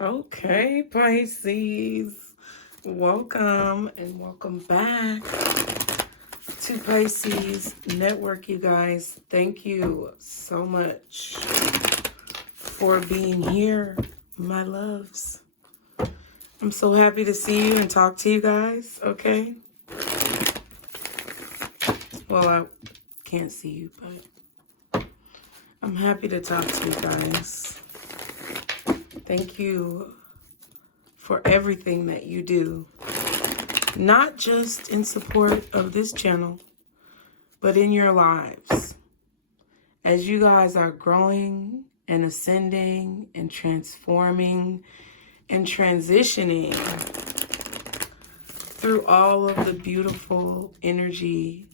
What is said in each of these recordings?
Okay, Pisces. Welcome and welcome back to Pisces Network, you guys. Thank you so much for being here, my loves. I'm so happy to see you and talk to you guys, okay? Well, I can't see you, but I'm happy to talk to you guys. Thank you for everything that you do, not just in support of this channel, but in your lives. As you guys are growing and ascending and transforming and transitioning through all of the beautiful energy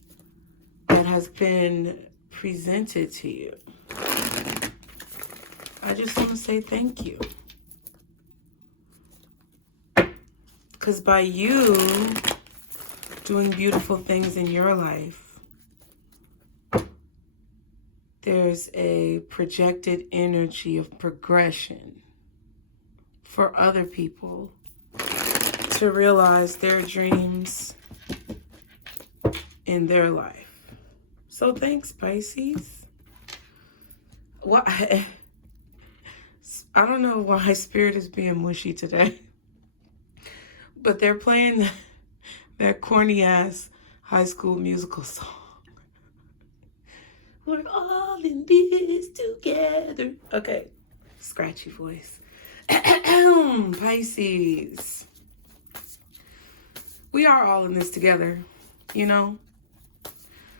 that has been presented to you. I just want to say thank you. Because by you doing beautiful things in your life, there's a projected energy of progression for other people to realize their dreams in their life. So thanks, Pisces. Why? I don't know why Spirit is being mushy today. But they're playing that corny-ass High School Musical song. We're all in this together. Okay, scratchy voice. Pisces. We are all in this together, you know?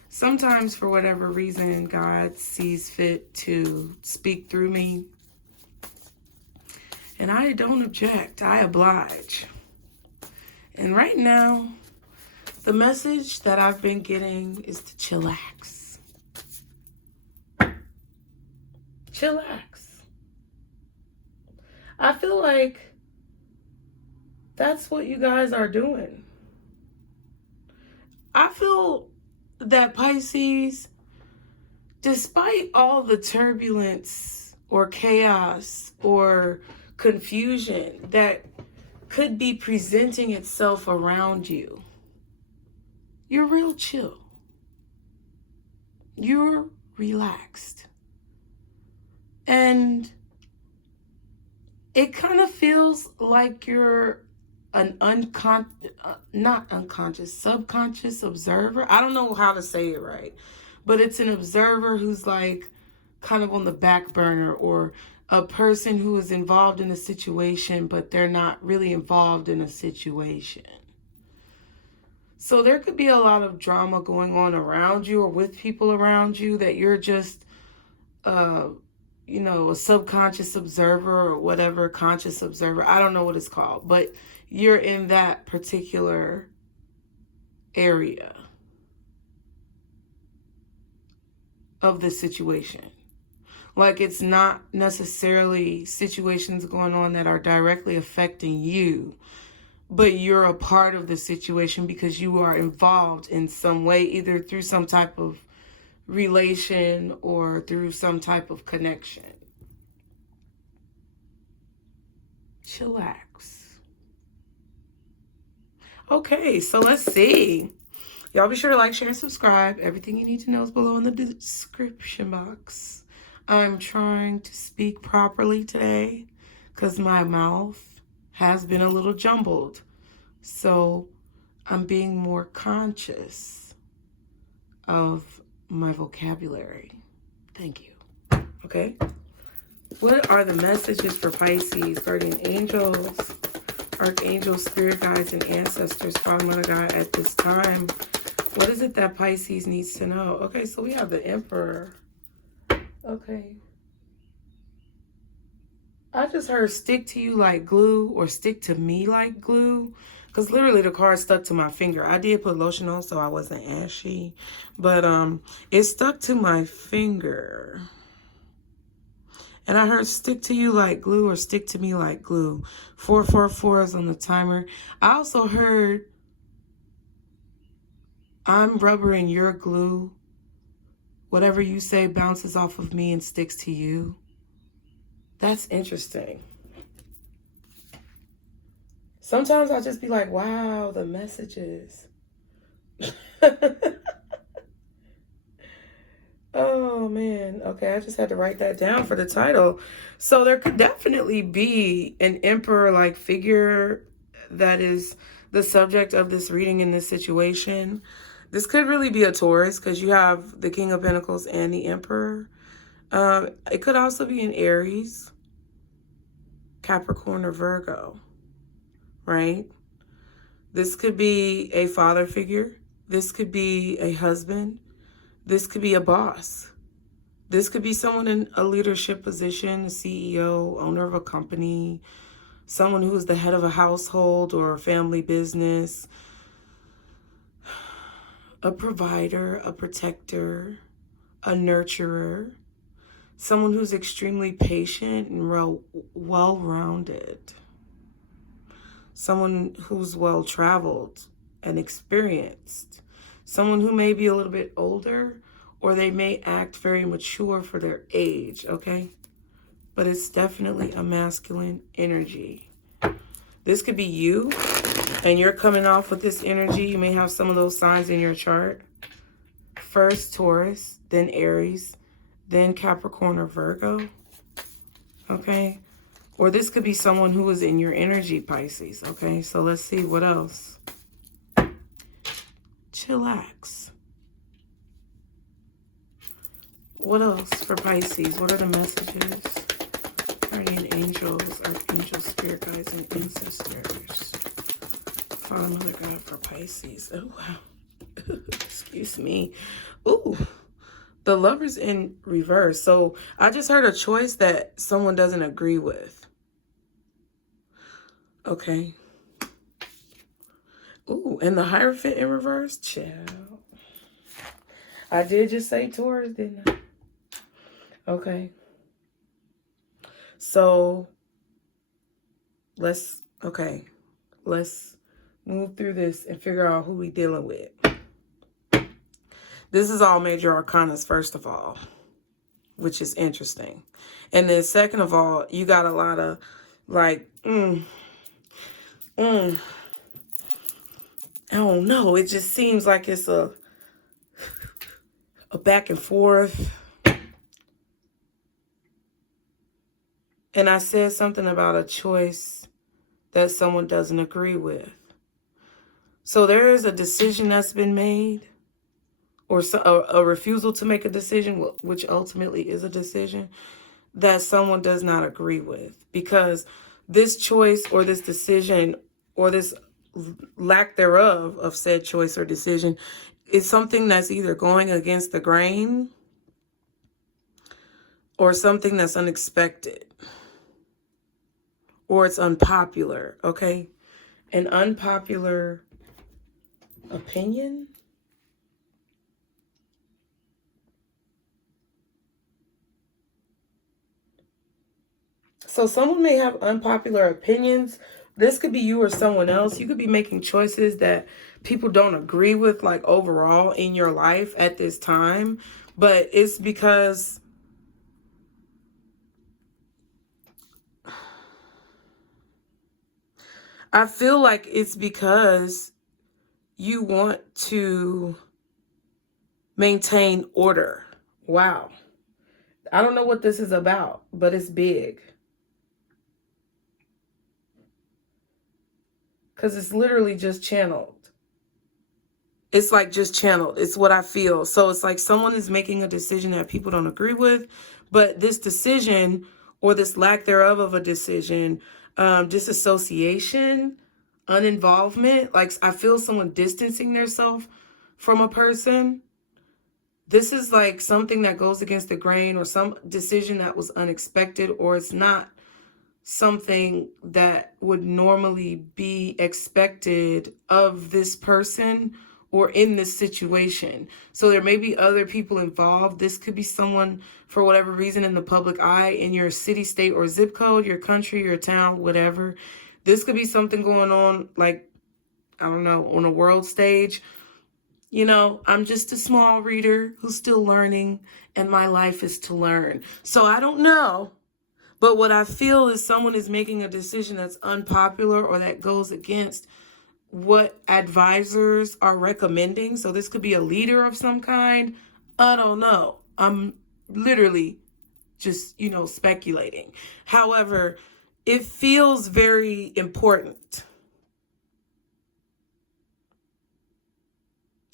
Sometimes, for whatever reason, God sees fit to speak through me. And I don't object. I oblige. And right now, the message that I've been getting is to chillax. Chillax. I feel like that's what you guys are doing. I feel that Pisces, despite all the turbulence or chaos or confusion that could be presenting itself around you, you're real chill. You're relaxed. And it kind of feels like you're an subconscious observer. I don't know how to say it right, but it's an observer who's like kind of on the back burner, or a person who is involved in a situation, but they're not really involved in a situation. So there could be a lot of drama going on around you or with people around you that you're just, a subconscious observer or whatever, conscious observer. I don't know what it's called, but you're in that particular area of the situation. Like, it's not necessarily situations going on that are directly affecting you, but you're a part of the situation because you are involved in some way, either through some type of relation or through some type of connection. Chillax. Okay, so let's see. Y'all be sure to like, share, and subscribe. Everything you need to know is below in the description box. I'm trying to speak properly today because my mouth has been a little jumbled. So I'm being more conscious of my vocabulary. Thank you. Okay. What are the messages for Pisces? Guardian angels, archangels, spirit guides, and ancestors, Father, Mother, God, at this time. What is it that Pisces needs to know? Okay, so we have the Emperor. Okay. I just heard stick to you like glue, or stick to me like glue. Because literally the card stuck to my finger. I did put lotion on so I wasn't ashy. But it stuck to my finger. And I heard stick to you like glue, or stick to me like glue. 444 is on the timer. I also heard I'm rubbering your glue. Whatever you say bounces off of me and sticks to you. That's interesting. Sometimes I'll just be like, wow, the messages. Oh, man. Okay, I just had to write that down for the title. So there could definitely be an emperor-like figure that is the subject of this reading in this situation. This could really be a Taurus because you have the King of Pentacles and the Emperor. It could also be an Aries, Capricorn, or Virgo, right? This could be a father figure. This could be a husband. This could be a boss. This could be someone in a leadership position, a CEO, owner of a company, someone who is the head of a household or a family business, a provider, a protector, a nurturer, someone who's extremely patient and well-rounded, someone who's well-traveled and experienced, someone who may be a little bit older, or they may act very mature for their age, okay? But it's definitely a masculine energy. This could be you, and you're coming off with this energy. You may have some of those signs in your chart. First Taurus, then Aries, then Capricorn or Virgo, okay? Or this could be someone who is in your energy, Pisces, okay? So let's see what else. Chillax. What else for Pisces? What are the messages? Guardian angels, archangels, spirit guides, and ancestors. Father, Mother, God for Pisces. Oh, wow. Excuse me. Ooh. The Lover's in reverse. So I just heard a choice that someone doesn't agree with. Okay. Ooh, and the Hierophant in reverse. Child. I did just say Taurus, didn't I? Okay. So let's move through this and figure out who we dealing with. This is all major arcanas, first of all, which is interesting. And then second of all, you got a lot of like, I don't know. It just seems like it's a back and forth. And I said something about a choice that someone doesn't agree with. So there is a decision that's been made, or a refusal to make a decision, which ultimately is a decision, that someone does not agree with. Because this choice or this decision or this lack thereof of said choice or decision is something that's either going against the grain or something that's unexpected. Or it's unpopular, okay? An unpopular opinion. So someone may have unpopular opinions. This could be you or someone else. You could be making choices that people don't agree with, like overall in your life at this time. But it's because I feel like it's because you want to maintain order. Wow. I don't know what this is about, but it's big. Because it's literally just channeled. It's like just channeled. It's what I feel. So it's like someone is making a decision that people don't agree with. But this decision or this lack thereof of a decision, disassociation, uninvolvement. Like I feel someone distancing themselves from a person. This is like something that goes against the grain or some decision that was unexpected, or it's not something that would normally be expected of this person or in this situation. So there may be other people involved. This could be someone, for whatever reason, in the public eye, in your city, state, or zip code, your country, your town, whatever. This could be something going on, like, I don't know, on a world stage. You know, I'm just a small reader who's still learning, and my life is to learn. So I don't know. But what I feel is someone is making a decision that's unpopular or that goes against what advisors are recommending. So this could be a leader of some kind. I don't know. I'm literally just, speculating. However, it feels very important.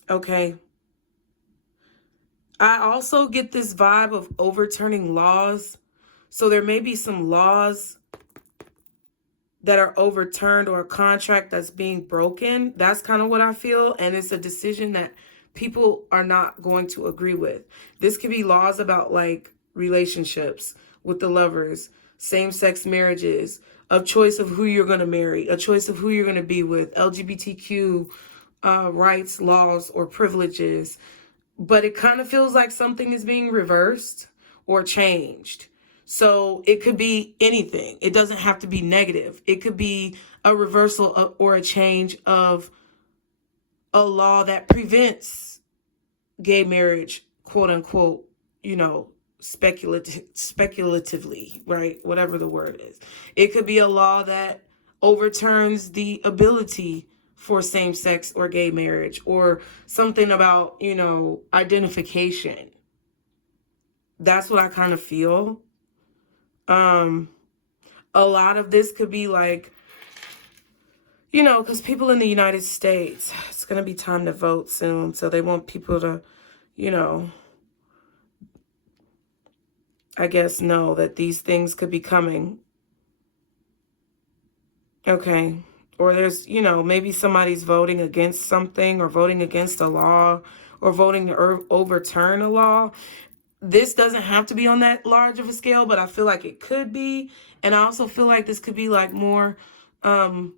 Okay. I also get this vibe of overturning laws. So there may be some laws that are overturned or a contract that's being broken. That's kind of what I feel. And it's a decision that people are not going to agree with. This could be laws about like relationships with the lovers, same-sex marriages, a choice of who you're going to marry, a choice of who you're going to be with, LGBTQ rights, laws, or privileges. But it kind of feels like something is being reversed or changed. So it could be anything. It doesn't have to be negative. It could be a reversal or a change of a law that prevents gay marriage, quote unquote, speculatively, right? Whatever the word is. It could be a law that overturns the ability for same-sex or gay marriage, or something about, identification. That's what I kind of feel. A lot of this could be like, because people in the United States, it's going to be time to vote soon. So they want people to, I guess, know that these things could be coming. Okay. Or there's, maybe somebody's voting against something or voting against a law or voting to overturn a law. This doesn't have to be on that large of a scale, but I feel like it could be. And I also feel like this could be like more of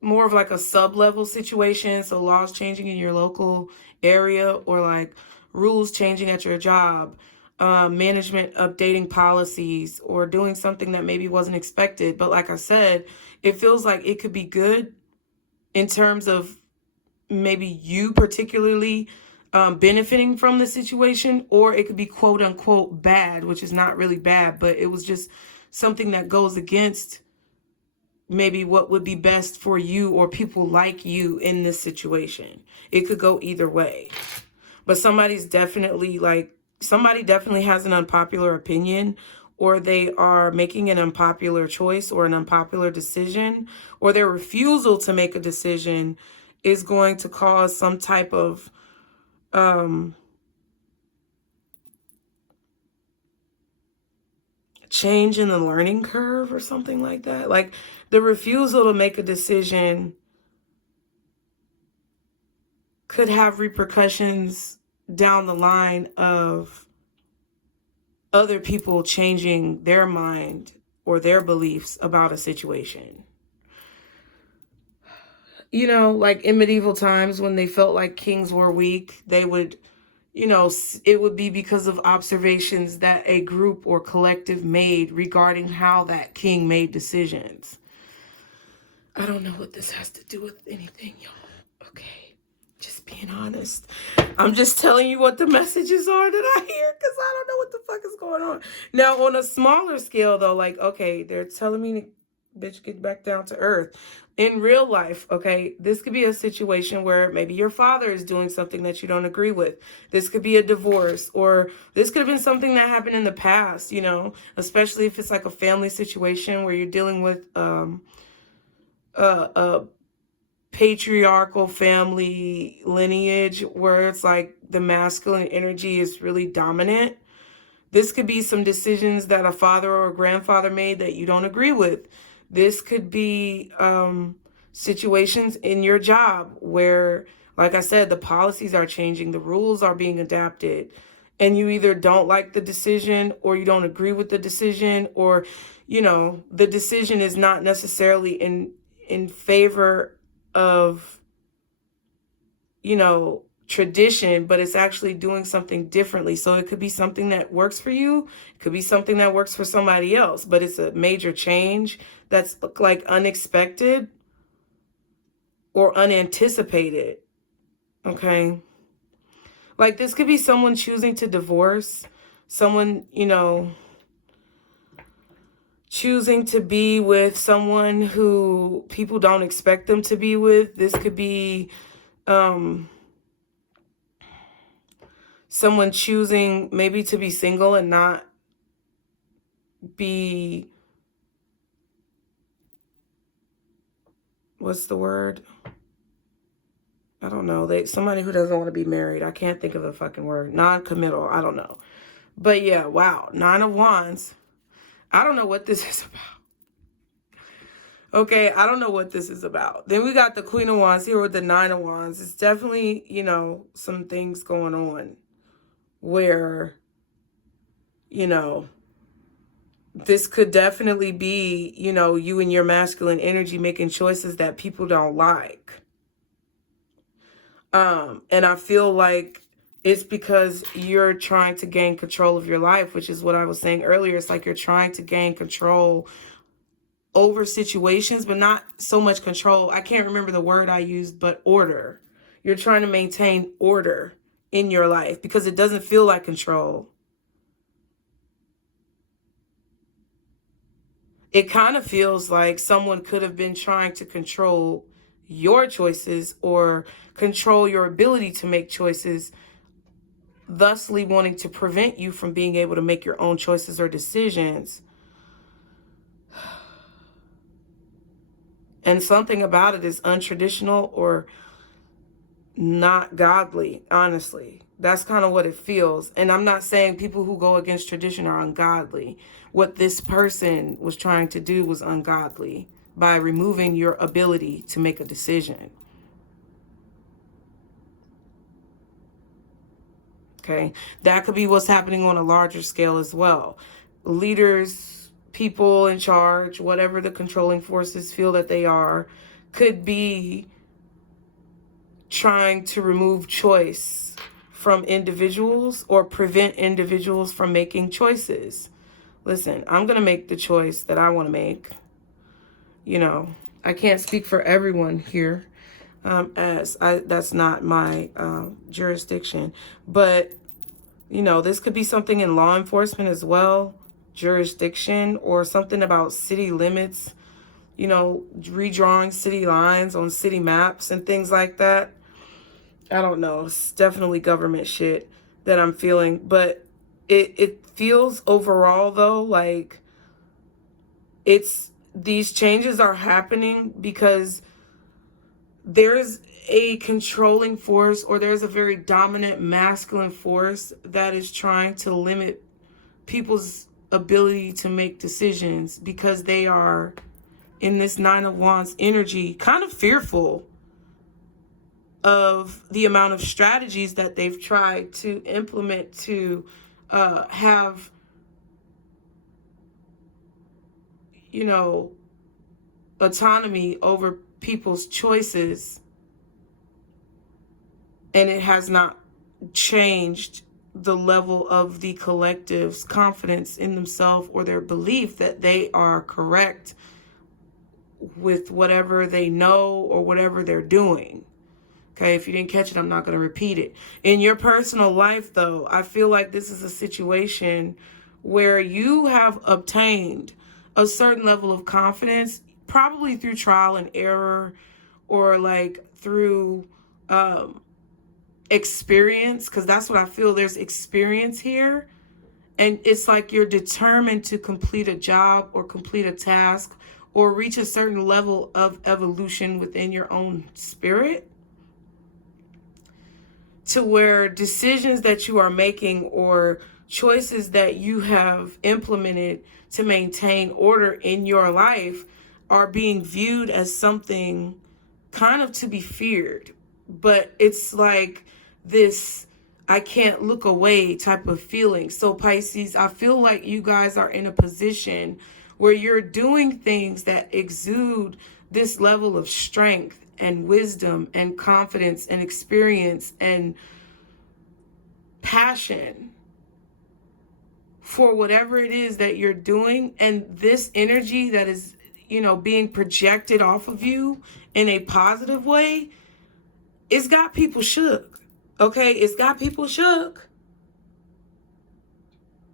like a sub-level situation. So laws changing in your local area, or like rules changing at your job, management updating policies, or doing something that maybe wasn't expected. But like I said, it feels like it could be good in terms of maybe you particularly benefiting from the situation, or it could be quote unquote bad, which is not really bad, but it was just something that goes against maybe what would be best for you or people like you in this situation. It could go either way. But somebody definitely has an unpopular opinion, or they are making an unpopular choice or an unpopular decision, or their refusal to make a decision is going to cause some type of change in the learning curve or something like that. Like the refusal to make a decision could have repercussions down the line of other people changing their mind or their beliefs about a situation. Like in medieval times when they felt like kings were weak, they would, it would be because of observations that a group or collective made regarding how that king made decisions. I don't know what this has to do with anything, y'all. Okay. Just being honest. I'm just telling you what the messages are that I hear, because I don't know what the fuck is going on. Now, on a smaller scale, though, like, okay, they're telling me, bitch, get back down to earth. In real life, okay, this could be a situation where maybe your father is doing something that you don't agree with. This could be a divorce, or this could have been something that happened in the past, especially if it's like a family situation where you're dealing with a patriarchal family lineage where it's like the masculine energy is really dominant. This could be some decisions that a father or a grandfather made that you don't agree with. This could be situations in your job where, like I said, the policies are changing, the rules are being adapted, and you either don't like the decision or you don't agree with the decision, or, the decision is not necessarily in favor of, tradition, but it's actually doing something differently. So it could be something that works for you. It could be something that works for somebody else, but it's a major change that's like unexpected or unanticipated. Okay. Like this could be someone choosing to divorce, someone, choosing to be with someone who people don't expect them to be with. This could be someone choosing maybe to be single and not be, what's the word? I don't know. Somebody who doesn't want to be married. I can't think of the fucking word. Non-committal. I don't know. But yeah, wow. 9 of Wands. I don't know what this is about. Okay, I don't know what this is about. Then we got the Queen of Wands here with the 9 of Wands. It's definitely, you know, some things going on where, you know, this could definitely be, you know, you and your masculine energy making choices that people don't like. And I feel like it's because you're trying to gain control of your life, which is what I was saying earlier. It's like you're trying to gain control over situations, but not so much control. I can't remember the word I used, but order. You're trying to maintain order in your life because it doesn't feel like control. It kind of feels like someone could have been trying to control your choices or control your ability to make choices, thusly wanting to prevent you from being able to make your own choices or decisions. And something about it is untraditional or not godly, honestly. That's kind of what it feels. And I'm not saying people who go against tradition are ungodly. What this person was trying to do was ungodly by removing your ability to make a decision. Okay, that could be what's happening on a larger scale as well. Leaders, people in charge, whatever the controlling forces feel that they are, could be trying to remove choice from individuals or prevent individuals from making choices. Listen, I'm going to make the choice that I want to make. You know, I can't speak for everyone here. That's not my jurisdiction, but you know, this could be something in law enforcement as well, jurisdiction, or something about city limits, you know, redrawing city lines on city maps and things like that. I don't know. It's definitely government shit that I'm feeling, but it feels overall though like these changes are happening because there's a controlling force or there's a very dominant masculine force that is trying to limit people's ability to make decisions because they are in this 9 of Wands energy kind of fearful of the amount of strategies that they've tried to implement to have, you know, autonomy over people's choices, and it has not changed the level of the collective's confidence in themselves or their belief that they are correct with whatever they know or whatever they're doing. Okay, if you didn't catch it, I'm not going to repeat it. In your personal life, though, I feel like this is a situation where you have obtained a certain level of confidence, probably through trial and error or like through experience, because that's what I feel. There's experience here. And it's like you're determined to complete a job or complete a task or reach a certain level of evolution within your own spirit, to where decisions that you are making or choices that you have implemented to maintain order in your life are being viewed as something kind of to be feared. But it's like this I can't look away type of feeling. So Pisces, I feel like you guys are in a position where you're doing things that exude this level of strength and wisdom and confidence and experience and passion for whatever it is that you're doing. And this energy that is, you know, being projected off of you in a positive way, it's got people shook. Okay, it's got people shook.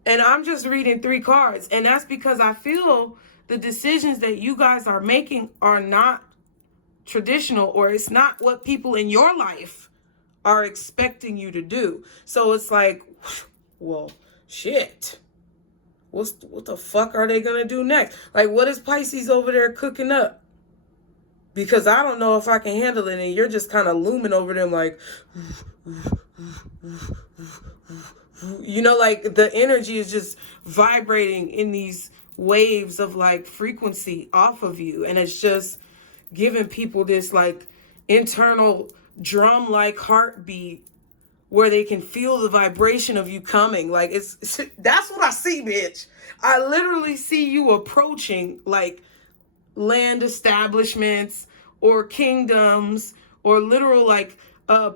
And I'm just reading 3 cards. And that's because I feel the decisions that you guys are making are not traditional, or it's not what people in your life are expecting you to do. So it's like, well, shit. What the fuck are they gonna do next? Like, what is Pisces over there cooking up? Because I don't know if I can handle it, and you're just kind of looming over them like, you know, like the energy is just vibrating in these waves of like frequency off of you, and it's just giving people this like internal drum-like heartbeat where they can feel the vibration of you coming. Like it's that's what I see, bitch. I literally see you approaching like land establishments or kingdoms or literal like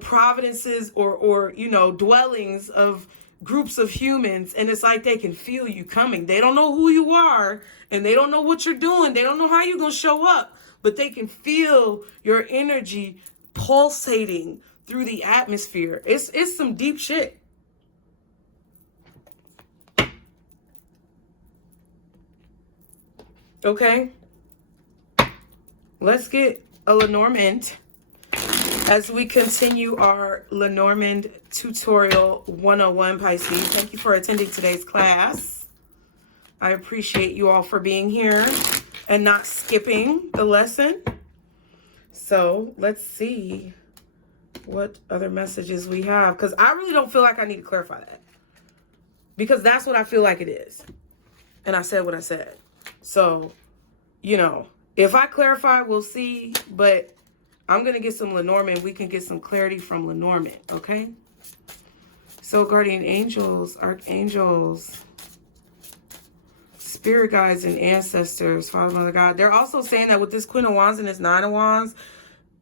providences or you know, dwellings of groups of humans, and it's like they can feel you coming. They don't know who you are and they don't know what you're doing. They don't know how you're gonna show up, but they can feel your energy pulsating through the atmosphere. It's some deep shit. Okay, let's get a Lenormand as we continue our Lenormand tutorial 101, Pisces. Thank you for attending today's class. I appreciate you all for being here and not skipping the lesson. So let's see what other messages we have, because I really don't feel like I need to clarify that, because that's what I feel like it is, and I said what I said. So, you know, if I clarify, we'll see, but I'm gonna get some Lenormand. We can get some clarity from Lenormand. Okay, so guardian angels, archangels, spirit guides, and ancestors, Father, Mother, God. They're also saying that with this Queen of Wands and this Nine of Wands,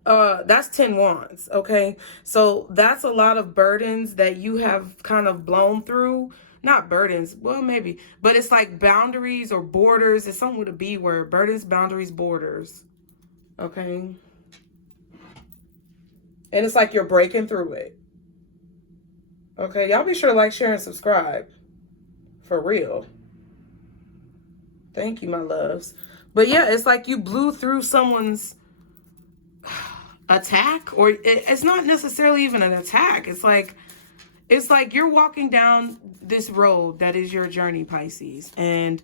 that's 10 wands. Okay, so that's a lot of burdens that you have kind of blown through. Not burdens, well, maybe, but it's like boundaries or borders. It's something with a B word: burdens, boundaries, borders. Okay, and it's like you're breaking through it. Okay, y'all be sure to like, share, and subscribe for real. Thank you, my loves. But yeah, it's like you blew through someone's attack, or it's not necessarily even an attack. It's like you're walking down this road that is your journey, Pisces, and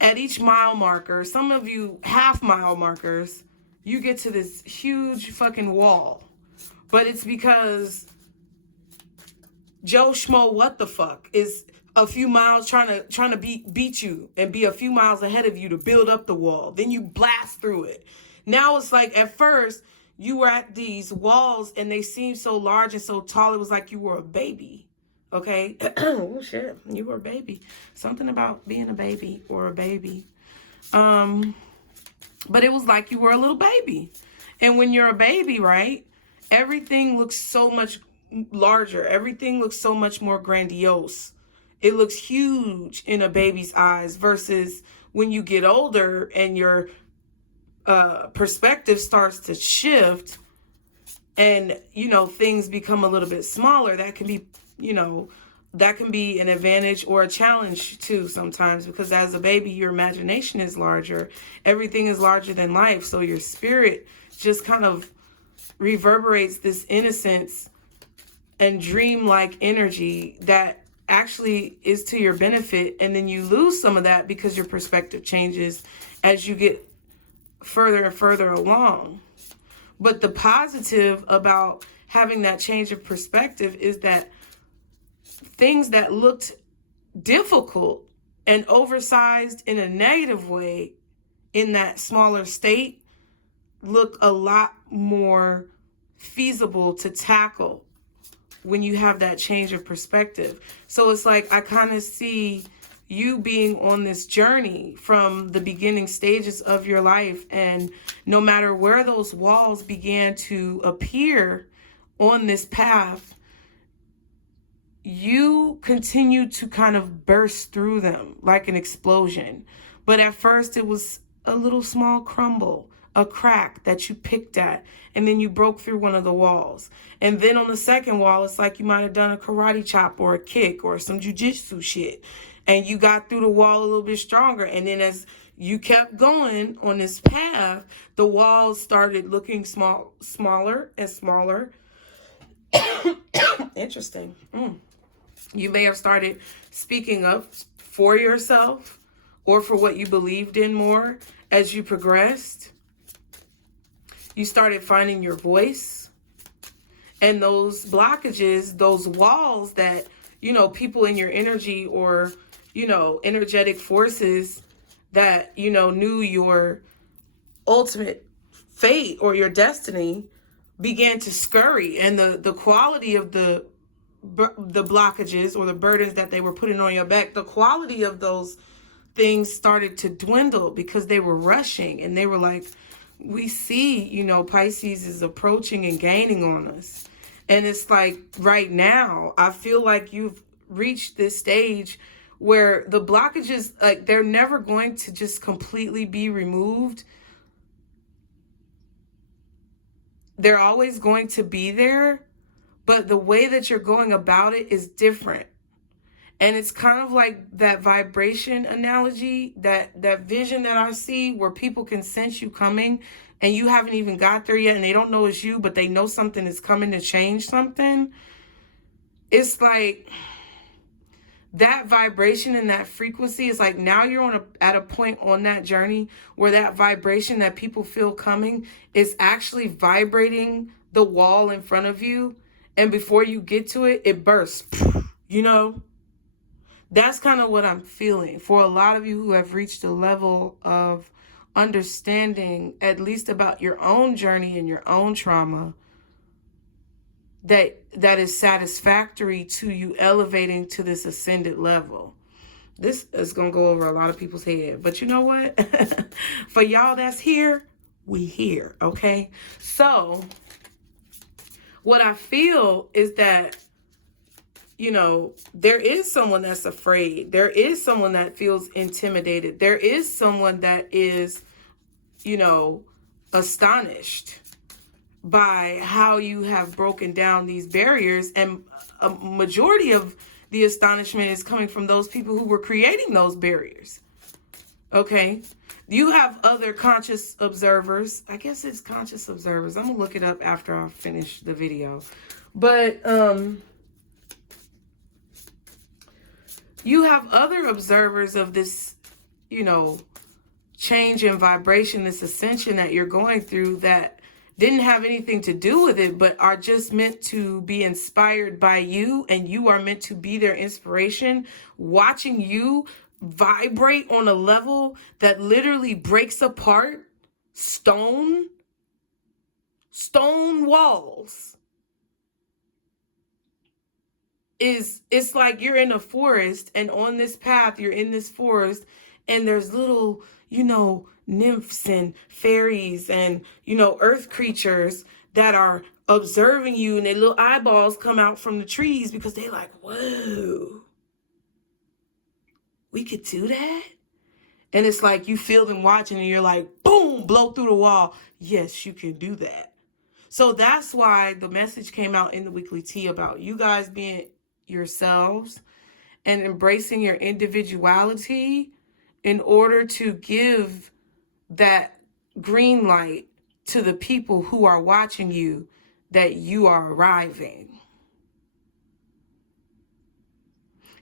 at each mile marker, some of you half-mile markers, you get to this huge fucking wall. But it's because Joe Schmo what the fuck is a few miles trying to beat you and be a few miles ahead of you to build up the wall. Then you blast through it. Now it's like at first you were at these walls and they seemed so large and so tall. It was like you were a baby. Okay. Oh shit. You were a baby. Something about being a baby or a baby. But it was like you were a little baby. And when you're a baby, right, everything looks so much larger. Everything looks so much more grandiose. It looks huge in a baby's eyes versus when you get older and your perspective starts to shift and, you know, things become a little bit smaller. That can be, you know, that can be an advantage or a challenge too sometimes, because as a baby, your imagination is larger. Everything is larger than life. So your spirit just kind of reverberates this innocence and dreamlike energy that actually is to your benefit. And then you lose some of that because your perspective changes as you get further and further along. But the positive about having that change of perspective is that things that looked difficult and oversized in a negative way in that smaller state look a lot more feasible to tackle when you have that change of perspective. So it's like I kind of see you being on this journey from the beginning stages of your life, and no matter where those walls began to appear on this path, you continue to kind of burst through them like an explosion. But at first it was a little small crumble, a crack that you picked at, and then you broke through one of the walls. And then on the second wall, it's like you might have done a karate chop or a kick or some jujitsu shit, and you got through the wall a little bit stronger. And then as you kept going on this path, the walls started looking smaller and smaller. Interesting. You may have started speaking up for yourself or for what you believed in more as you progressed. You started finding your voice. And those blockages, those walls that, you know, people in your energy or, you know, energetic forces that, you know, knew your ultimate fate or your destiny began to scurry. And the quality of the blockages or the burdens that they were putting on your back, the quality of those things started to dwindle because they were rushing. And they were like, we see, you know, Pisces is approaching and gaining on us. And it's like right now, I feel like you've reached this stage where the blockages, like, they're never going to just completely be removed. They're always going to be there, but the way that you're going about it is different. And it's kind of like that vibration analogy, that vision that I see where people can sense you coming and you haven't even got there yet and they don't know it's you, but they know something is coming to change something. It's like that vibration and that frequency is like now you're at a point on that journey where that vibration that people feel coming is actually vibrating the wall in front of you. And before you get to it, it bursts, you know? That's kind of what I'm feeling for a lot of you who have reached a level of understanding, at least about your own journey and your own trauma, that is satisfactory to you elevating to this ascended level. This is going to go over a lot of people's head. But you know what? For y'all that's here, we here, okay? So what I feel is that, you know, there is someone that's afraid. There is someone that feels intimidated. There is someone that is, you know, astonished by how you have broken down these barriers. And a majority of the astonishment is coming from those people who were creating those barriers. Okay. You have other conscious observers. I guess it's conscious observers. I'm going to look it up after I finish the video. But, you have other observers of this, you know, change in vibration, this ascension that you're going through that didn't have anything to do with it, but are just meant to be inspired by you, and you are meant to be their inspiration, watching you vibrate on a level that literally breaks apart stone walls. It's like you're in a forest, and on this path, you're in this forest, and there's little, you know, nymphs and fairies and, you know, earth creatures that are observing you, and their little eyeballs come out from the trees because they're like, whoa, we could do that? And it's like you feel them watching, and you're like, boom, blow through the wall. Yes, you can do that. So that's why the message came out in the weekly tea about you guys being yourselves and embracing your individuality in order to give that green light to the people who are watching you that you are arriving.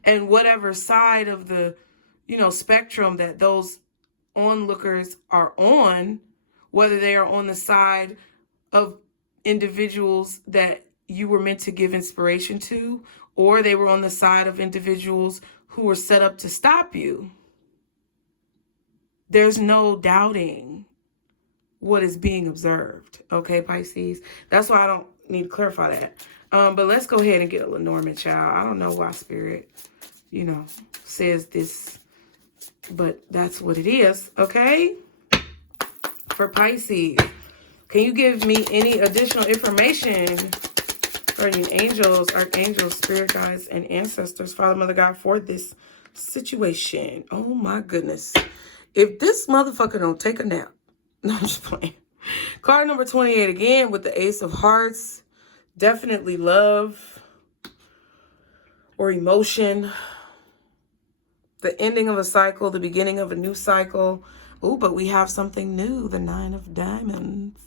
And whatever side of the, you know, spectrum that those onlookers are on, whether they are on the side of individuals that you were meant to give inspiration to, or they were on the side of individuals who were set up to stop you, there's no doubting what is being observed. Okay, Pisces? That's why I don't need to clarify that. But let's go ahead and get a Lenormand, child. I don't know why Spirit, you know, says this, but that's what it is, okay? For Pisces, can you give me any additional information regarding angels, archangels, spirit guides, and ancestors, Father, Mother, God, for this situation? Oh my goodness. If this motherfucker don't take a nap, No, I'm just playing. Card number 28 again with the Ace of Hearts. Definitely love or emotion. The ending of a cycle, the beginning of a new cycle. Oh, but we have something new. The Nine of Diamonds.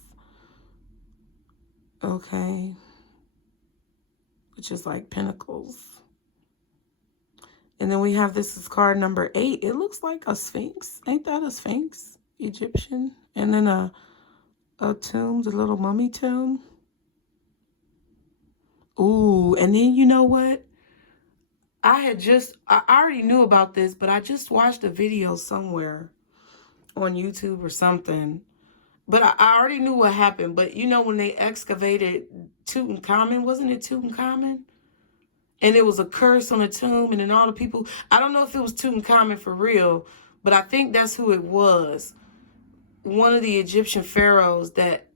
Okay. Which is like pentacles. And then we have this is card number 8. It looks like a sphinx. Ain't that a sphinx? Egyptian. And then a tomb, the little mummy tomb. Ooh, and then you know what? I already knew about this, but I just watched a video somewhere on YouTube or something. But I already knew what happened. But you know when they excavated Tutankhamun, wasn't it Tutankhamun? And it was a curse on the tomb, and then all the people, I don't know if it was Tutankhamun for real, but I think that's who it was. One of the Egyptian pharaohs that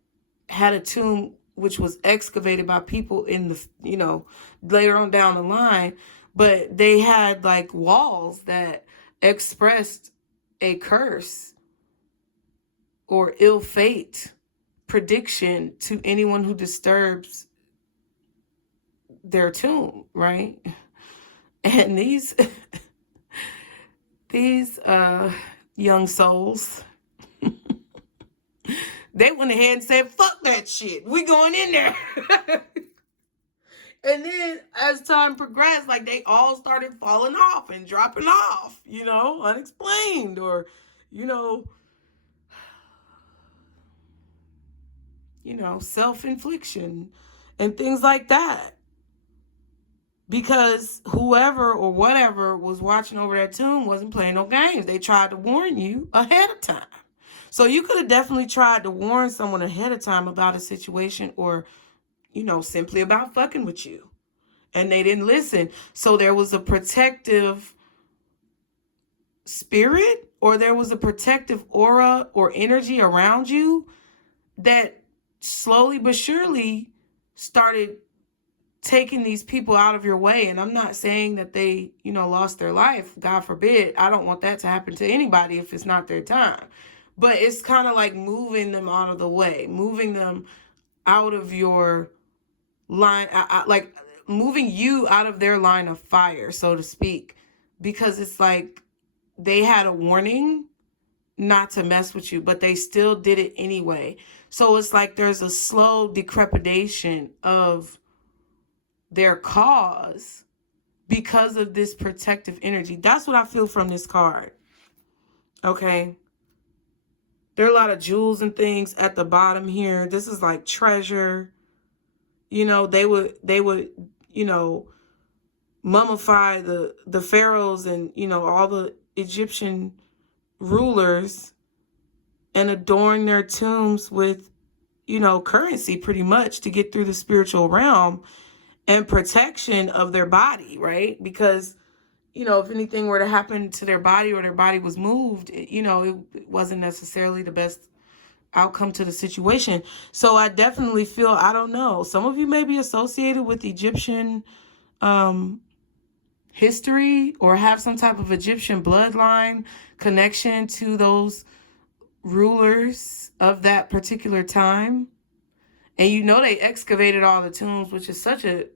had a tomb which was excavated by people in the, you know, later on down the line, but they had like walls that expressed a curse or ill fate prediction to anyone who disturbs their tomb, right? And these young souls, they went ahead and said, fuck that shit. We going in there. And then as time progressed, like they all started falling off and dropping off, you know, unexplained or, you know, self-infliction and things like that. Because whoever or whatever was watching over that tomb wasn't playing no games. They tried to warn you ahead of time. So you could have definitely tried to warn someone ahead of time about a situation or, you know, simply about fucking with you. And they didn't listen. So there was a protective spirit or there was a protective aura or energy around you that slowly but surely started taking these people out of your way. And I'm not saying that they, you know, lost their life. God forbid. I don't want that to happen to anybody if it's not their time. But it's kind of like moving them out of the way, moving them out of your line, like moving you out of their line of fire, so to speak, because it's like they had a warning not to mess with you, but they still did it anyway. So it's like there's a slow decrepitation of their cause because of this protective energy. That's what I feel from this card. Okay. There are a lot of jewels and things at the bottom here. This is like treasure. You know, they would, you know, mummify the pharaohs and, you know, all the Egyptian rulers and adorn their tombs with, you know, currency pretty much to get through the spiritual realm and protection of their body, right? Because, you know, if anything were to happen to their body or their body was moved, you know, it wasn't necessarily the best outcome to the situation. So I definitely feel, I don't know, some of you may be associated with Egyptian history or have some type of Egyptian bloodline connection to those rulers of that particular time. And you know they excavated all the tombs, which is such a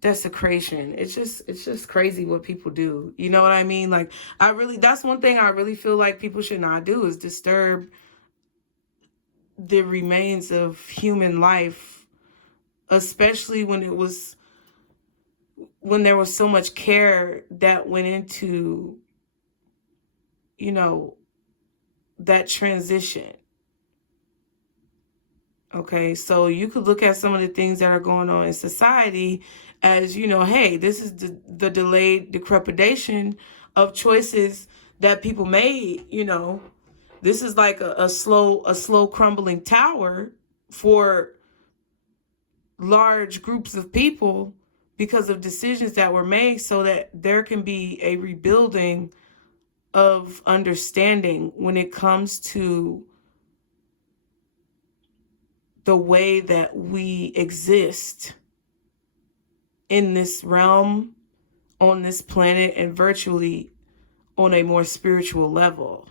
desecration. It's just crazy what people do. You know what I mean? Like, that's one thing I really feel like people should not do is disturb the remains of human life, especially when there was so much care that went into, you know, that transition. Okay, so you could look at some of the things that are going on in society as, you know, hey, this is the delayed decrepitation of choices that people made. You know, this is like a slow crumbling tower for large groups of people because of decisions that were made so that there can be a rebuilding of understanding when it comes to the way that we exist in this realm, on this planet, and virtually on a more spiritual level.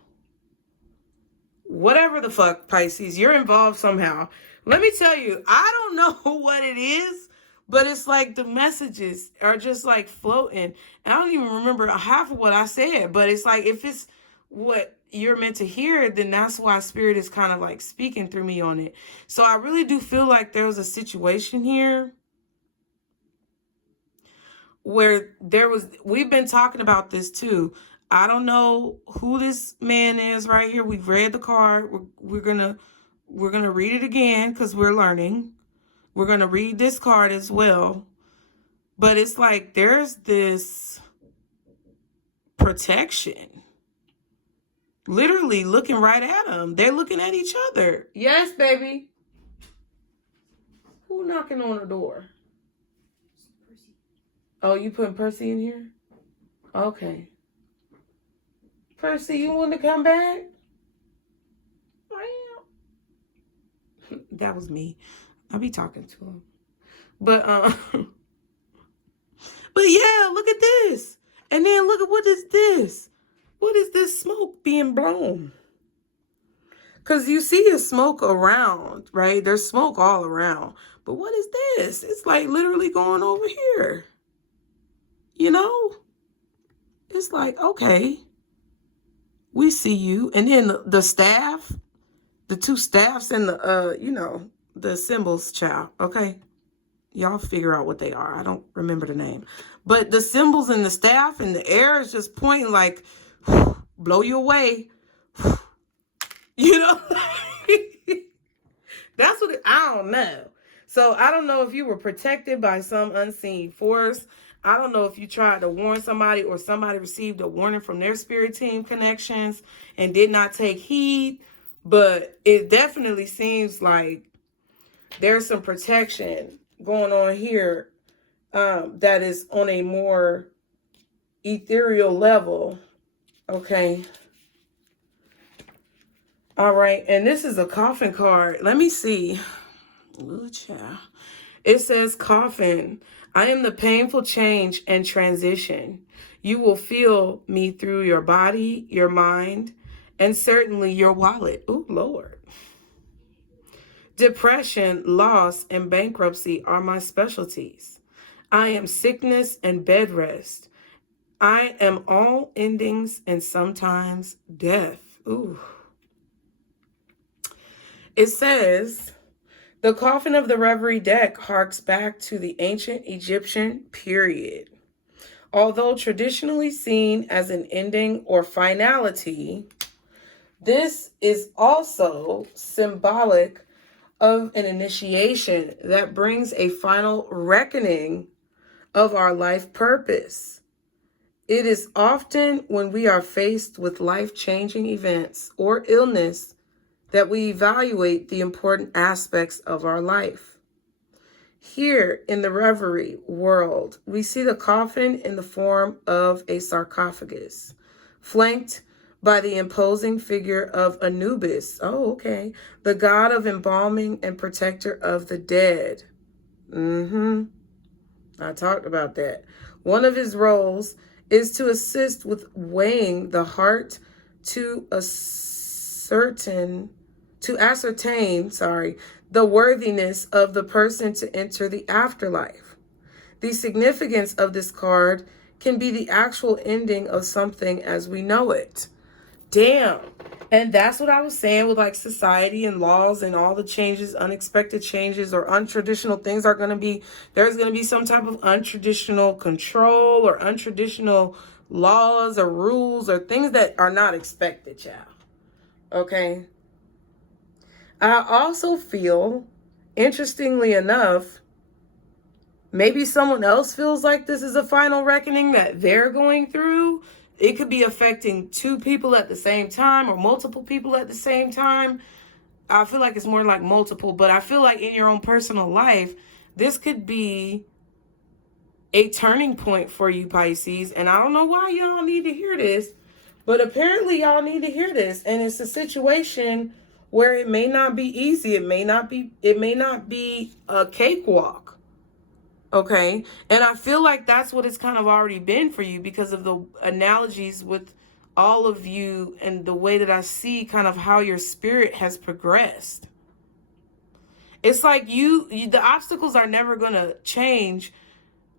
whatever the fuck, Pisces, you're involved somehow. Let me tell you, I don't know what it is, but it's like the messages are just like floating. And I don't even remember half of what I said, but it's like if it's what you're meant to hear, then that's why Spirit is kind of like speaking through me on it. So I really do feel like there was a situation here where we've been talking about this too. I don't know who this man is right here. We've read the card. We're gonna read it again because we're learning. We're gonna read this card as well. But it's like there's this protection. Literally looking right at them. They're looking at each other. Yes, baby. Who knocking on the door? Oh, you putting Percy in here? Okay. Percy, you want to come back? That was me. I'll be talking to him. But but yeah, look at this. And then look at what is this? What is this smoke being blown? Because you see a smoke around, right? There's smoke all around. But what is this? It's like literally going over here. You know? It's like, okay, we see you. And then the staff, the two staffs and the, you know, the symbols, child, okay? Y'all figure out what they are. I don't remember the name. But the symbols and the staff and the air is just pointing like, blow you away. You know? That's what I don't know. So I don't know if you were protected by some unseen force. I don't know if you tried to warn somebody or somebody received a warning from their spirit team connections and did not take heed. But it definitely seems like there's some protection going on here that is on a more ethereal level. Okay. All right. And this is a coffin card. Let me see. Ooh, child. It says coffin. I am the painful change and transition. You will feel me through your body, your mind, and certainly your wallet. Oh, Lord. Depression, loss, and bankruptcy are my specialties. I am sickness and bed rest. I am all endings and sometimes death. Ooh. It says, the coffin of the Reverie deck harks back to the ancient Egyptian period. Although traditionally seen as an ending or finality, this is also symbolic of an initiation that brings a final reckoning of our life purpose. It is often when we are faced with life-changing events or illness that we evaluate the important aspects of our life. Here in the Reverie world, we see the coffin in the form of a sarcophagus, flanked by the imposing figure of Anubis. Oh, okay. The god of embalming and protector of the dead. I talked about that. One of his roles is to assist with weighing the heart to ascertain the worthiness of the person to enter the afterlife. The significance of this card can be the actual ending of something as we know it. Damn. And that's what I was saying with like society and laws and all the changes, unexpected changes or untraditional things are going to be, there's going to be some type of untraditional control or untraditional laws or rules or things that are not expected, child. Okay. I also feel, interestingly enough, maybe someone else feels like this is a final reckoning that they're going through. It could be affecting two people at the same time or multiple people at the same time. I feel like it's more like multiple, but I feel like in your own personal life, this could be a turning point for you, Pisces. And I don't know why y'all need to hear this, but apparently y'all need to hear this. And it's a situation where it may not be easy. It may not be a cakewalk. Okay. And I feel like that's what it's kind of already been for you because of the analogies with all of you and the way that I see kind of how your spirit has progressed. It's like the obstacles are never going to change.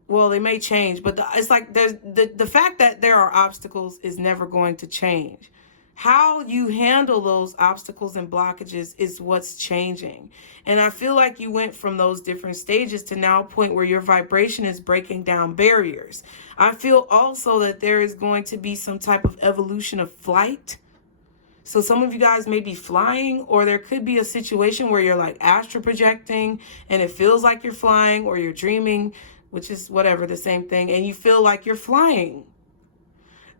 Well, they may change, but it's like there's the fact that there are obstacles is never going to change. How you handle those obstacles and blockages is what's changing. And I feel like you went from those different stages to now a point where your vibration is breaking down barriers. I feel also that there is going to be some type of evolution of flight. So some of you guys may be flying, or there could be a situation where you're like astral projecting and it feels like you're flying, or you're dreaming, which is whatever, the same thing, and you feel like you're flying.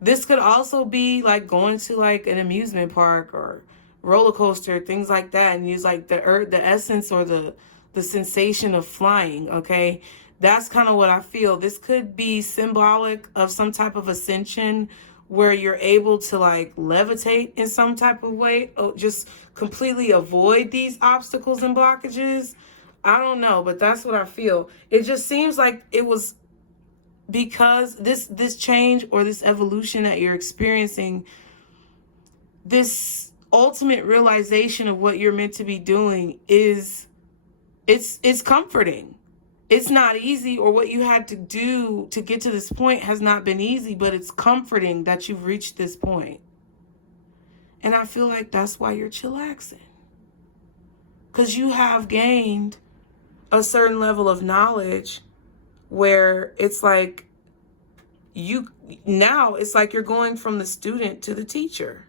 This could also be like going to like an amusement park or roller coaster, things like that, and use like the essence or the sensation of flying, okay? That's kind of what I feel. This could be symbolic of some type of ascension where you're able to like levitate in some type of way, or just completely avoid these obstacles and blockages. I don't know, but that's what I feel. It just seems like it was because this change or this evolution that you're experiencing, this ultimate realization of what you're meant to be doing is, it's comforting. It's not easy, or what you had to do to get to this point has not been easy, but it's comforting that you've reached this point. And I feel like that's why you're chillaxing. Because you have gained a certain level of knowledge where it's like it's like you're going from the student to the teacher,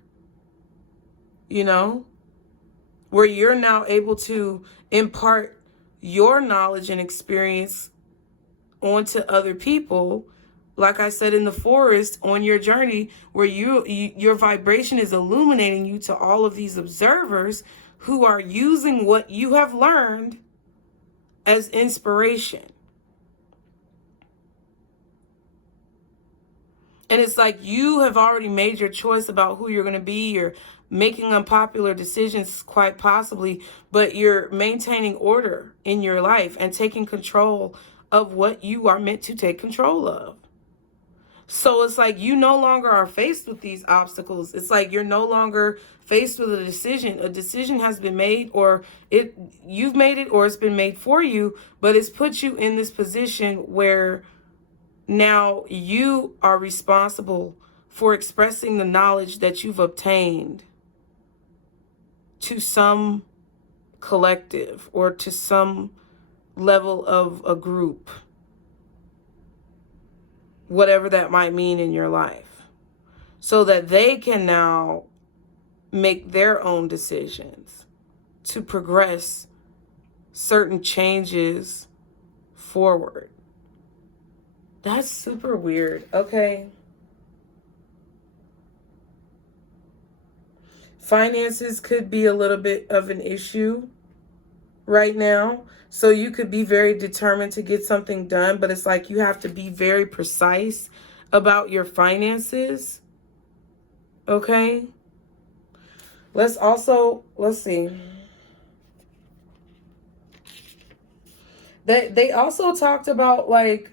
you know, where you're now able to impart your knowledge and experience onto other people. Like I said, in the forest on your journey, where your vibration is illuminating you to all of these observers who are using what you have learned as inspiration. And it's like you have already made your choice about who you're going to be. You're making unpopular decisions, quite possibly, but you're maintaining order in your life and taking control of what you are meant to take control of. So it's like you no longer are faced with these obstacles. It's like you're no longer faced with a decision. A decision has been made, or you've made it, or it's been made for you, but it's put you in this position where now you are responsible for expressing the knowledge that you've obtained to some collective or to some level of a group, whatever that might mean in your life, so that they can now make their own decisions to progress certain changes forward. That's super weird. Okay. Finances could be a little bit of an issue right now. So you could be very determined to get something done, but it's like you have to be very precise about your finances. Okay. Let's see. They also talked about like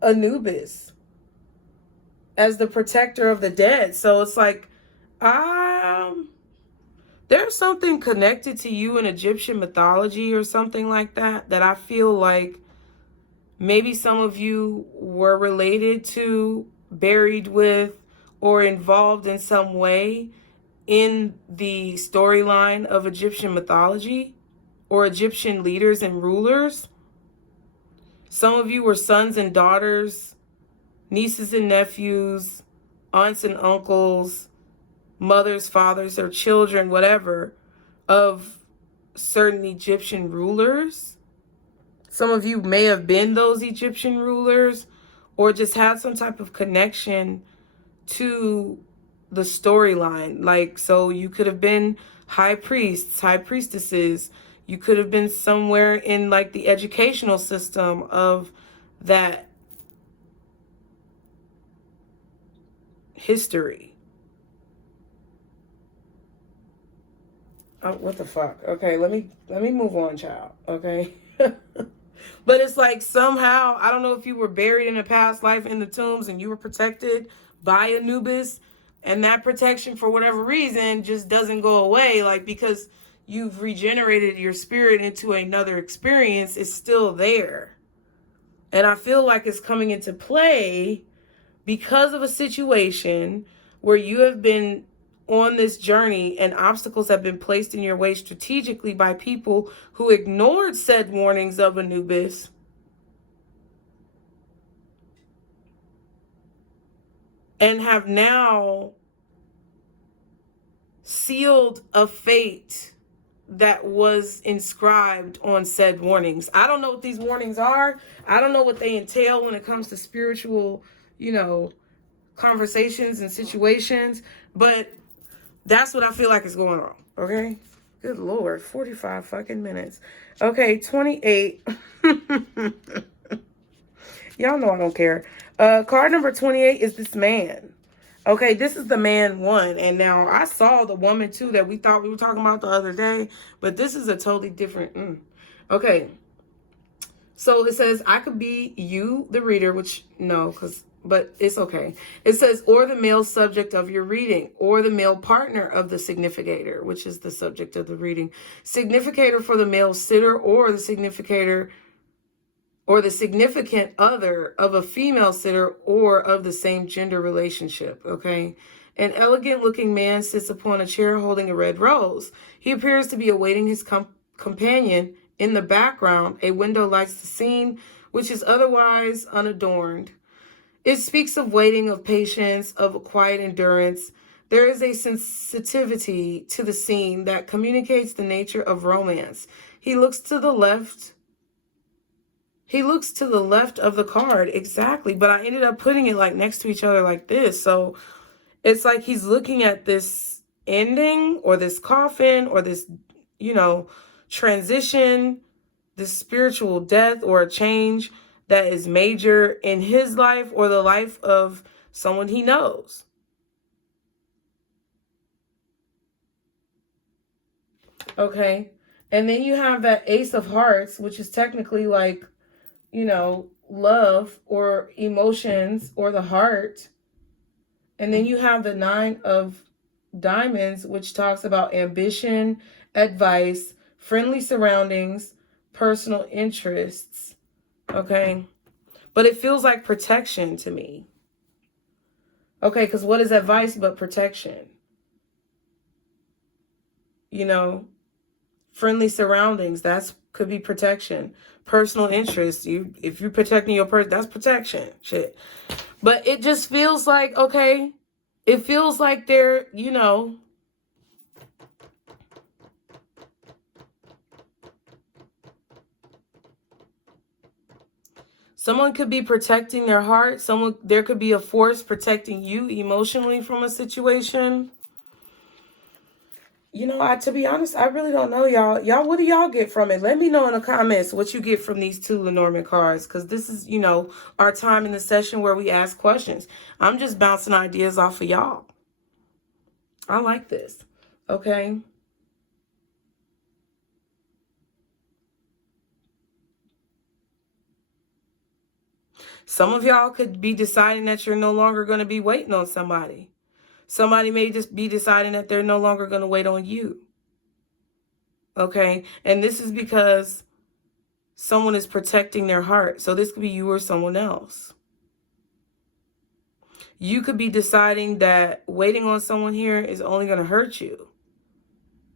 Anubis as the protector of the dead. So it's like, there's something connected to you in Egyptian mythology or something like that, that I feel like maybe some of you were related to, buried with, or involved in some way in the storyline of Egyptian mythology or Egyptian leaders and rulers. Some of you were sons and daughters, nieces and nephews, aunts and uncles, mothers, fathers, or children, whatever, of certain Egyptian rulers. Some of you may have been those Egyptian rulers, or just had some type of connection to the storyline. Like, so you could have been high priests, high priestesses. You could have been somewhere in like the educational system of that history. Oh, what the fuck? Okay, let me move on, child. Okay. But it's like somehow, I don't know if you were buried in a past life in the tombs and you were protected by Anubis, And that protection, for whatever reason, just doesn't go away. Like, because you've regenerated your spirit into another experience, it's still there. And I feel like it's coming into play because of a situation where you have been on this journey and obstacles have been placed in your way strategically by people who ignored said warnings of Anubis. And have now sealed a fate that was inscribed on said warnings. I don't know what these warnings are. I don't know what they entail when it comes to spiritual, conversations and situations, but that's what I feel like is going on, okay? Good Lord, 45 fucking minutes. Okay, 28. Y'all know I don't care. Card number 28 is this man. Okay, this is the man one. And now I saw the woman two that we thought we were talking about the other day, but this is a totally different. Okay, so it says, I could be you, the reader, which no, but it's okay. It says, or the male subject of your reading, or the male partner of the significator, which is the subject of the reading. Significator for the male sitter, or the significator or the significant other of a female sitter or of the same gender relationship, okay? An elegant-looking man sits upon a chair holding a red rose. He appears to be awaiting his companion. In the background, a window lights the scene, which is otherwise unadorned. It speaks of waiting, of patience, of a quiet endurance. There is a sensitivity to the scene that communicates the nature of romance. He looks to the left. He looks to the left of the card, exactly. But I ended up putting it like next to each other like this. So it's like he's looking at this ending or this coffin or this, transition, this spiritual death or a change that is major in his life or the life of someone he knows. Okay. And then you have that Ace of Hearts, which is technically like, love or emotions or the heart. And then you have the Nine of Diamonds, which talks about ambition, advice, friendly surroundings, personal interests. Okay. But it feels like protection to me. Okay, because what is advice but protection? Friendly surroundings, that could be protection. Personal interest, if you're protecting your person, that's protection. Shit. But it just feels like, okay, it feels like they're, someone could be protecting their heart. There could be a force protecting you emotionally from a situation. To be honest, I really don't know, y'all. Y'all, what do y'all get from it? Let me know in the comments what you get from these two Lenormand cards, because this is, our time in the session where we ask questions. I'm just bouncing ideas off of y'all. I like this. Okay. Some of y'all could be deciding that you're no longer going to be waiting on somebody. Somebody may just be deciding that they're no longer going to wait on you. Okay. And this is because someone is protecting their heart. So this could be you or someone else. You could be deciding that waiting on someone here is only going to hurt you.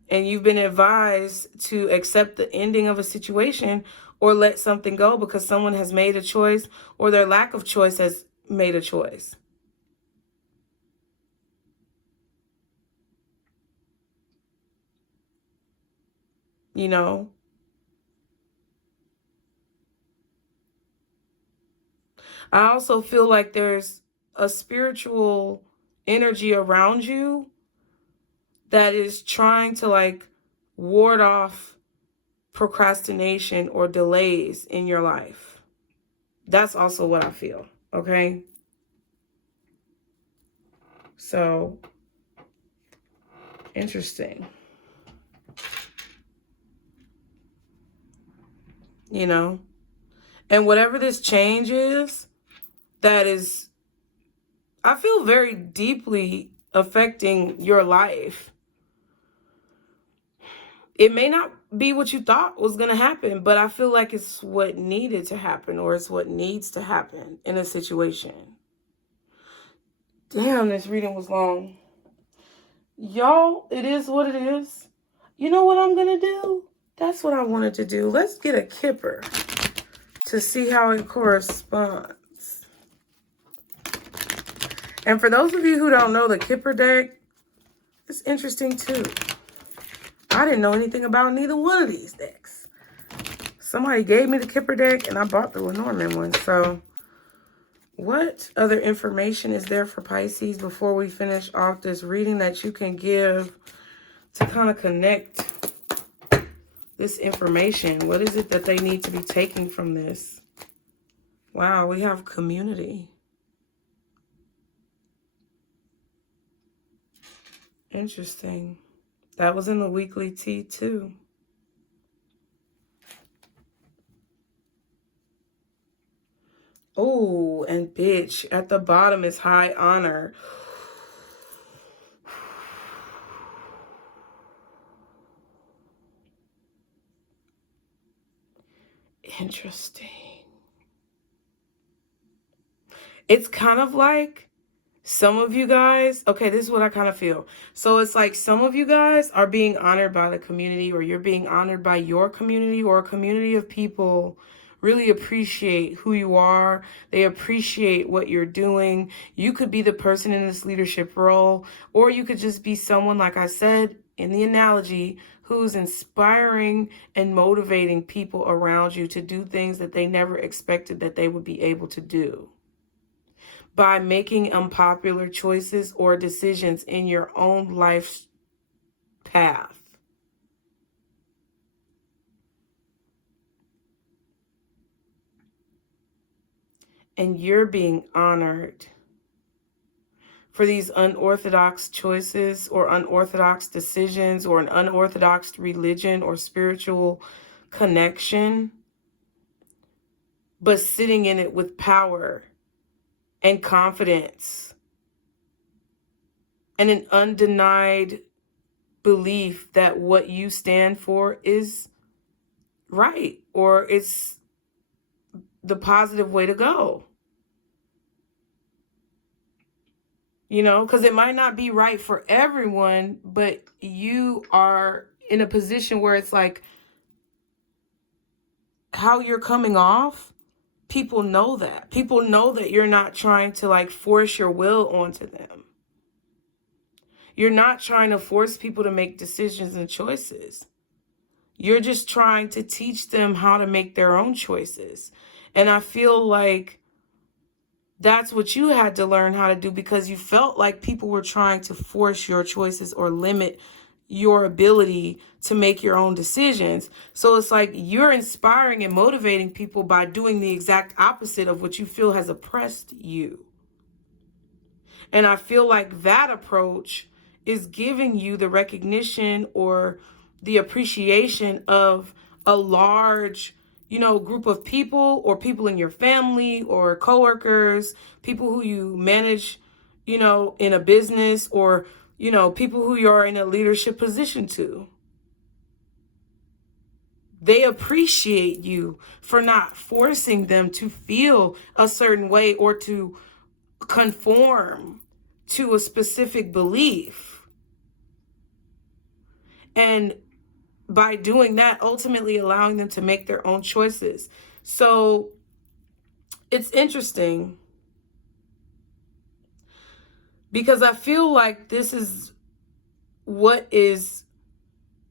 And you've been advised to accept the ending of a situation or let something go because someone has made a choice or their lack of choice has made a choice. I also feel like there's a spiritual energy around you that is trying to ward off procrastination or delays in your life. That's also what I feel, okay? So, interesting. And whatever this change is, I feel very deeply affecting your life. It may not be what you thought was going to happen, but I feel like it's what needed to happen, or it's what needs to happen in a situation. Damn, this reading was long. Y'all, it is what it is. You know what I'm going to do? That's what I wanted to do. Let's get a kipper to see how it corresponds. And for those of you who don't know, the kipper deck is interesting too. I didn't know anything about neither one of these decks. Somebody gave me the kipper deck and I bought the Lenormand one. So what other information is there for Pisces before we finish off this reading that you can give to kind of connect this information? What is it that they need to be taking from this? Wow, we have community. Interesting. That was in the weekly tea too. Oh, and bitch, at the bottom is high honor. Interesting. It's kind of like some of you guys, okay, this is what I kind of feel. So it's like some of you guys are being honored by the community, or you're being honored by your community, or a community of people really appreciate who you are. They appreciate what you're doing. You could be the person in this leadership role, or you could just be someone, like I said in the analogy, who's inspiring and motivating people around you to do things that they never expected that they would be able to do, by making unpopular choices or decisions in your own life's path. And you're being honored for these unorthodox choices or unorthodox decisions or an unorthodox religion or spiritual connection, but sitting in it with power and confidence and an undenied belief that what you stand for is right, or it's the positive way to go. You know, because it might not be right for everyone, but you are in a position where it's like how you're coming off. People know that. People know that you're not trying to like force your will onto them. You're not trying to force people to make decisions and choices. You're just trying to teach them how to make their own choices. And I feel like that's what you had to learn how to do, because you felt like people were trying to force your choices or limit your ability to make your own decisions. So it's like you're inspiring and motivating people by doing the exact opposite of what you feel has oppressed you. And I feel like that approach is giving you the recognition or the appreciation of a large, you know, group of people, or people in your family or coworkers, people who you manage, you know, in a business, or, you know, people who you're in a leadership position to. They appreciate you for not forcing them to feel a certain way or to conform to a specific belief. And by doing that, ultimately allowing them to make their own choices. So it's interesting because I feel like this is what is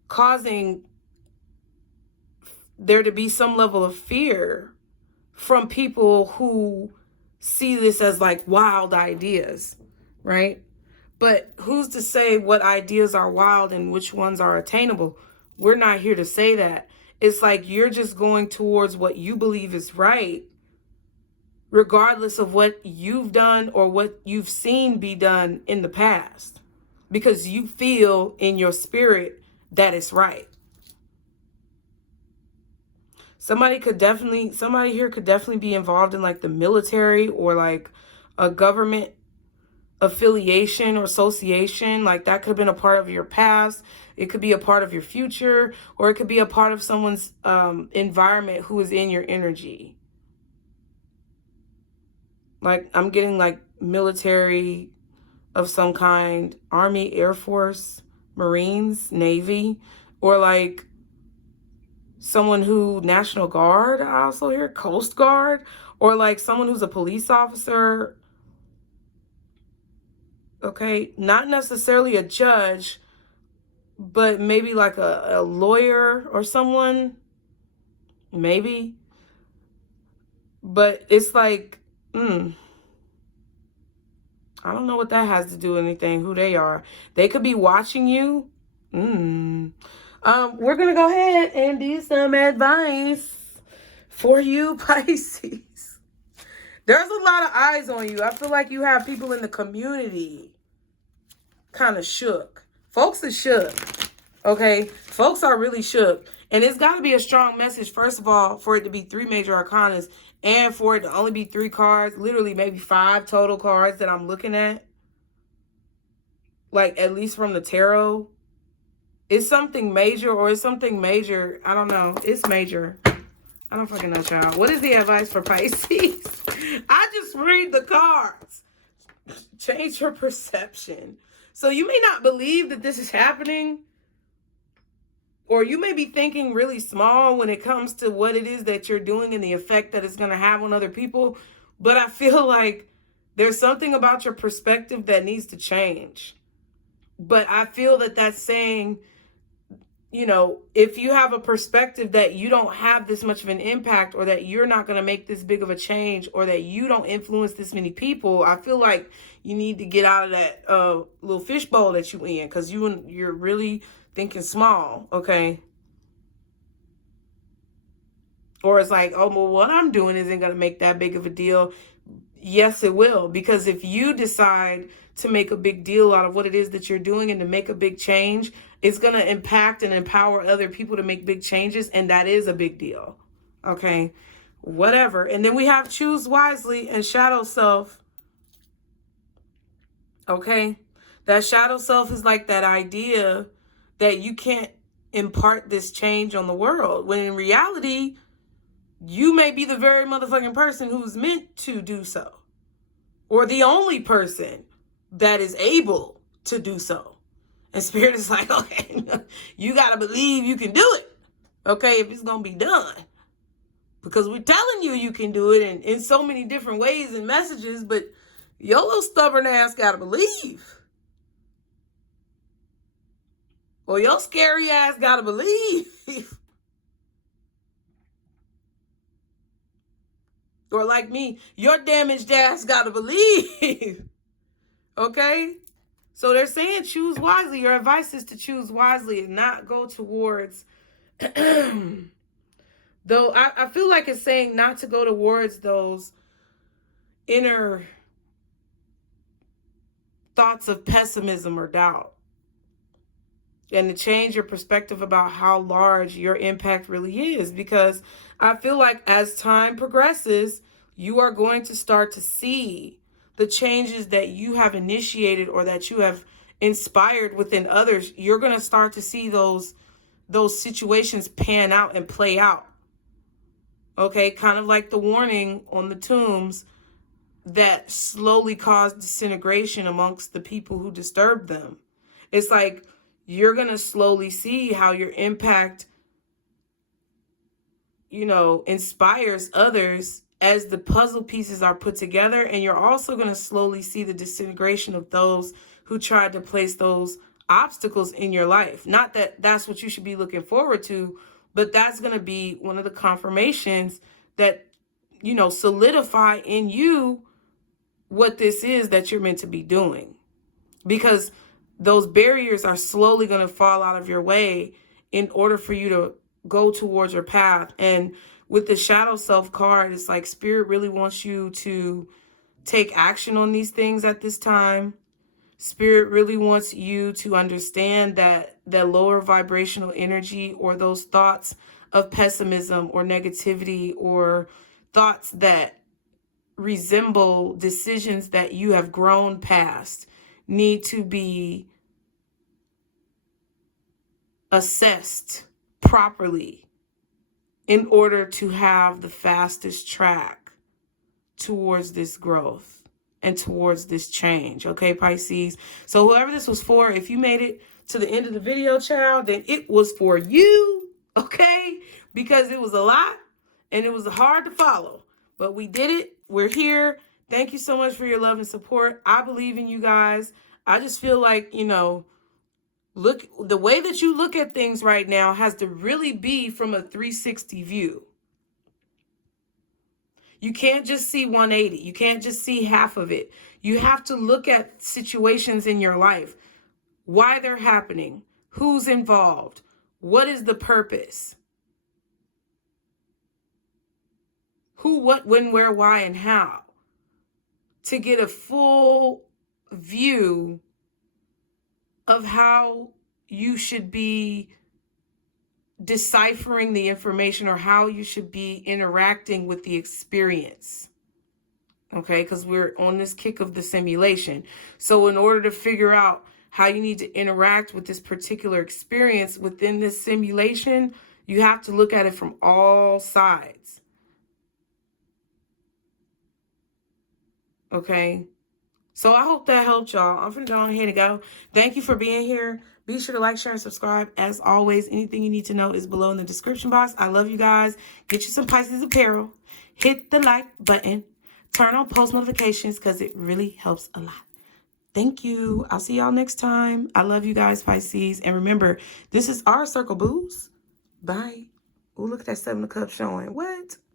causing there to be some level of fear from people who see this as like wild ideas, right? But who's to say what ideas are wild and which ones are attainable? We're not here to say that. It's like you're just going towards what you believe is right, regardless of what you've done or what you've seen be done in the past, because you feel in your spirit that it's right. Somebody here could definitely be involved in like the military or like a government affiliation or association. Like that could have been a part of your past. It could be a part of your future, or it could be a part of someone's environment who is in your energy. Like I'm getting like military of some kind, Army, Air Force, Marines, Navy, or like someone who, National Guard, I also hear, Coast Guard, or like someone who's a police officer. Okay, not necessarily a judge, but maybe like a lawyer or someone, maybe. But it's like, I don't know what that has to do with anything, who they are. They could be watching you. We're going to go ahead and do some advice for you, Pisces. There's a lot of eyes on you. I feel like you have people in the community kind of shook. Folks are shook. Okay? Folks are really shook. And it's got to be a strong message, first of all, for it to be 3 major arcanas and for it to only be 3 cards, literally maybe 5 total cards that I'm looking at. Like, at least from the tarot. It's something major, or it's something major. I don't know. It's major. I don't fucking know, child. What is the advice for Pisces? I just read the cards. Change your perception. So you may not believe that this is happening, or you may be thinking really small when it comes to what it is that you're doing and the effect that it's going to have on other people. But I feel like there's something about your perspective that needs to change. But I feel that that's saying, you know, if you have a perspective that you don't have this much of an impact, or that you're not going to make this big of a change, or that you don't influence this many people, I feel like you need to get out of that little fishbowl that you in, because you're really thinking small, okay? Or it's like, oh, well, what I'm doing isn't going to make that big of a deal. Yes, it will, because if you decide to make a big deal out of what it is that you're doing and to make a big change, it's going to impact and empower other people to make big changes, and that is a big deal. Okay, whatever. And then we have choose wisely and shadow self. Okay, that shadow self is like that idea that you can't impart this change on the world, when in reality, you may be the very motherfucking person who's meant to do so, or the only person that is able to do so. And Spirit is like, okay, you got to believe you can do it, okay, if it's going to be done. Because we're telling you can do it in so many different ways and messages, but your little stubborn ass got to believe. Or your scary ass got to believe. Or like me, your damaged ass got to believe. Okay? So they're saying choose wisely. Your advice is to choose wisely and not go towards... Though I feel like it's saying not to go towards those inner thoughts of pessimism or doubt. And to change your perspective about how large your impact really is. Because I feel like as time progresses, you are going to start to see the changes that you have initiated or that you have inspired within others. You're going to start to see those situations pan out and play out. Okay, kind of like the warning on the tombs that slowly caused disintegration amongst the people who disturbed them. It's like you're going to slowly see how your impact, you know, inspires others as the puzzle pieces are put together. And you're also going to slowly see the disintegration of those who tried to place those obstacles in your life. Not that that's what you should be looking forward to, but that's going to be one of the confirmations that, you know, solidify in you what this is that you're meant to be doing. Because those barriers are slowly going to fall out of your way in order for you to go towards your path. And with the shadow self card, it's like Spirit really wants you to take action on these things at this time. Spirit really wants you to understand that lower vibrational energy, or those thoughts of pessimism or negativity, or thoughts that resemble decisions that you have grown past need to be assessed properly in order to have the fastest track towards this growth and towards this change. Okay, Pisces? So whoever this was for, if you made it to the end of the video, child, then it was for you, okay? Because it was a lot and it was hard to follow, but we did it. We're here. Thank you so much for your love and support. I believe in you guys. I just feel like, you know, look, the way that you look at things right now has to really be from a 360 view. You can't just see 180. You can't just see half of it. You have to look at situations in your life, why they're happening, who's involved, what is the purpose, who, what, when, where, why, and how, to get a full view of how you should be deciphering the information or how you should be interacting with the experience. Okay, because we're on this kick of the simulation. So in order to figure out how you need to interact with this particular experience within this simulation, you have to look at it from all sides. Okay, so I hope that helped y'all. I'm finna go ahead and go. Thank you for being here. Be sure to like, share, and subscribe. As always, anything you need to know is below in the description box. I love you guys. Get you some Pisces apparel. Hit the like button. Turn on post notifications because it really helps a lot. Thank you. I'll see y'all next time. I love you guys, Pisces. And remember, this is our circle, booze. Bye. Oh, look at that 7 of Cups showing. What?